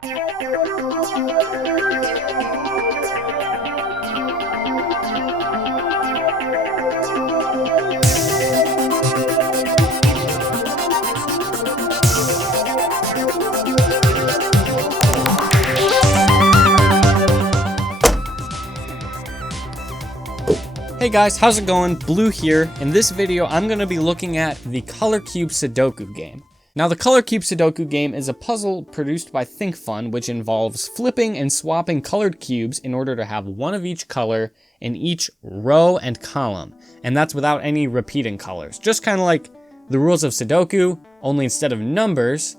Hey guys, how's it going? Blue here. In this video, I'm going to be looking at the Color Cube Sudoku Game. Now, the Color Cube Sudoku Game is a puzzle produced by ThinkFun, which involves flipping and swapping colored cubes in order to have one of each color in each row and column. And that's without any repeating colors. Just kind of like the rules of Sudoku, only instead of numbers,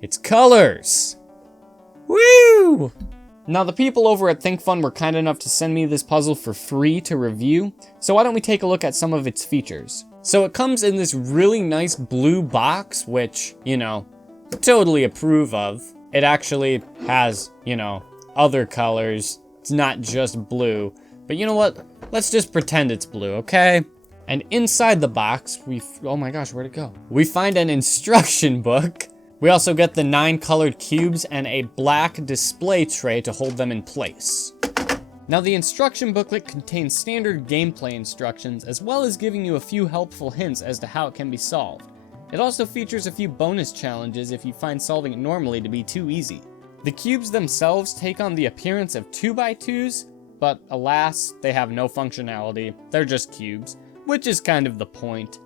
it's colors. Woo! Now, the people over at ThinkFun were kind enough to send me this puzzle for free to review, so why don't we take a look at some of its features. So it comes in this really nice blue box, which, you know, totally approve of. It actually has, you know, other colors. It's not just blue. But you know what? Let's just pretend it's blue, okay? And inside the box, oh my gosh, where'd it go? We find an instruction book. We also get the 9 colored cubes and a black display tray to hold them in place. Now, the instruction booklet contains standard gameplay instructions, as well as giving you a few helpful hints as to how it can be solved. It also features a few bonus challenges if you find solving it normally to be too easy. The cubes themselves take on the appearance of 2x2s, but alas, they have no functionality. They're just cubes, which is kind of the point.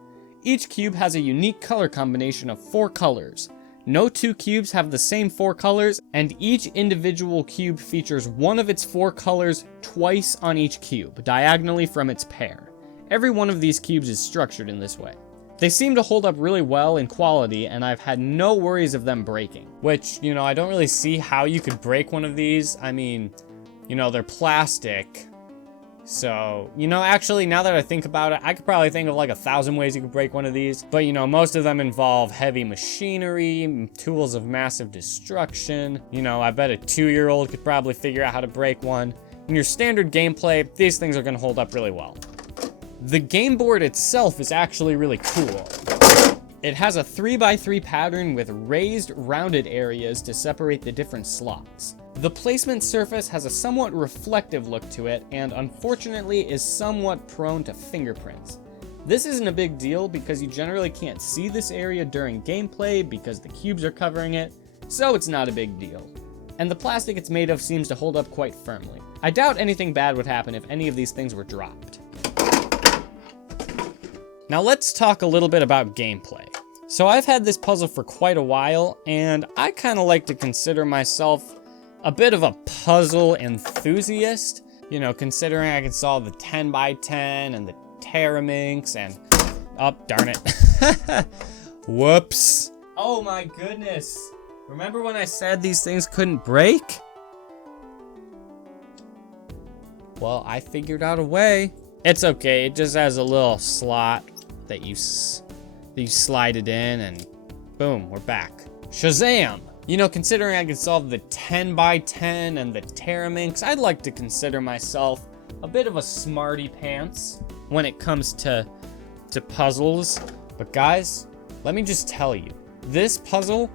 Each cube has a unique color combination of 4 colors. No 2 cubes have the same 4 colors, and each individual cube features one of its 4 colors twice on each cube, diagonally from its pair. Every one of these cubes is structured in this way. They seem to hold up really well in quality, and I've had no worries of them breaking. Which, you know, I don't really see how you could break one of these. I mean, you know, they're plastic. So, you know, actually, now that I think about it, I could probably think of like 1,000 ways you could break one of these. But, you know, most of them involve heavy machinery, tools of massive destruction. You know, I bet a 2-year-old could probably figure out how to break one. In your standard gameplay, these things are going to hold up really well. The game board itself is actually really cool. It has a 3x3 pattern with raised, rounded areas to separate the different slots. The placement surface has a somewhat reflective look to it, and unfortunately is somewhat prone to fingerprints. This isn't a big deal because you generally can't see this area during gameplay because the cubes are covering it, so it's not a big deal. And the plastic it's made of seems to hold up quite firmly. I doubt anything bad would happen if any of these things were dropped. Now let's talk a little bit about gameplay. So I've had this puzzle for quite a while, and I kind of like to consider myself a bit of a puzzle enthusiast, you know, considering I can solve the 10x10 and the Terraminx and, oh, darn it. Whoops. Oh my goodness. Remember when I said these things couldn't break? Well, I figured out a way. It's okay, it just has a little slot that you slide it in and boom, we're back. Shazam! You know, considering I can solve the 10x10 and the Terraminx, I'd like to consider myself a bit of a smarty pants when it comes to puzzles. But guys, let me just tell you, this puzzle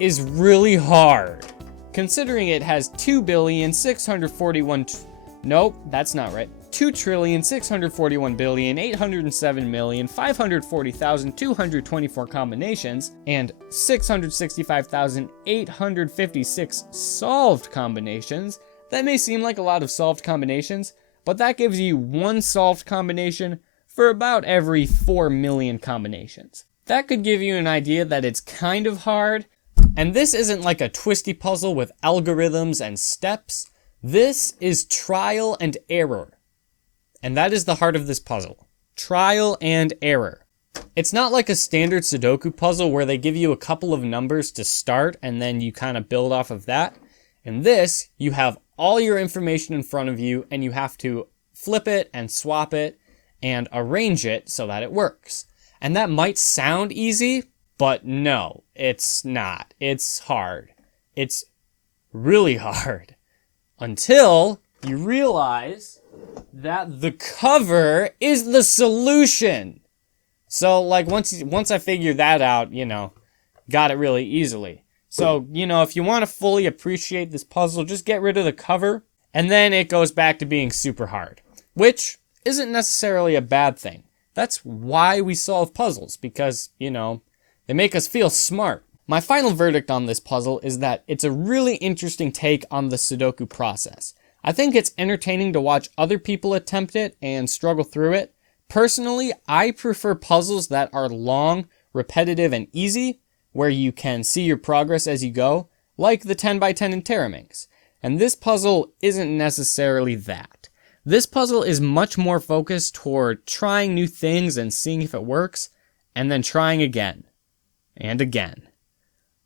is really hard. Considering it has 2,641, nope, that's not right. 2,641,807,540,224 combinations and 665,856 solved combinations. That may seem like a lot of solved combinations, but that gives you one solved combination for about every 4 million combinations. That could give you an idea that it's kind of hard, and this isn't like a twisty puzzle with algorithms and steps. This is trial and error. And that is the heart of this puzzle. Trial and error. It's not like a standard Sudoku puzzle where they give you a couple of numbers to start and then you kind of build off of that. In this, you have all your information in front of you and you have to flip it and swap it and arrange it so that it works. And that might sound easy, but no, it's not. It's hard. It's really hard. Until you realize that the cover is the solution. So like once I figured that out, you know, got it really easily. So, you know, if you want to fully appreciate this puzzle, just get rid of the cover, and then it goes back to being super hard, which isn't necessarily a bad thing. That's why we solve puzzles, because, you know, they make us feel smart. My final verdict on this puzzle is that it's a really interesting take on the Sudoku process. I think it's entertaining to watch other people attempt it and struggle through it. Personally, I prefer puzzles that are long, repetitive, and easy, where you can see your progress as you go, like the 10x10 interrominx. And this puzzle isn't necessarily that. This puzzle is much more focused toward trying new things and seeing if it works, and then trying again, and again.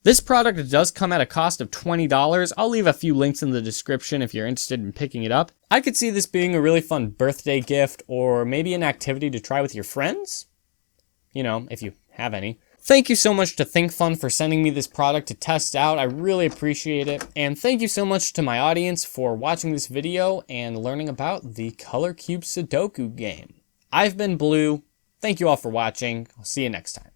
This product does come at a cost of $20. I'll leave a few links in the description if you're interested in picking it up. I could see this being a really fun birthday gift, or maybe an activity to try with your friends. You know, if you have any. Thank you so much to ThinkFun for sending me this product to test out. I really appreciate it. And thank you so much to my audience for watching this video and learning about the Color Cube Sudoku game. I've been Blue. Thank you all for watching. I'll see you next time.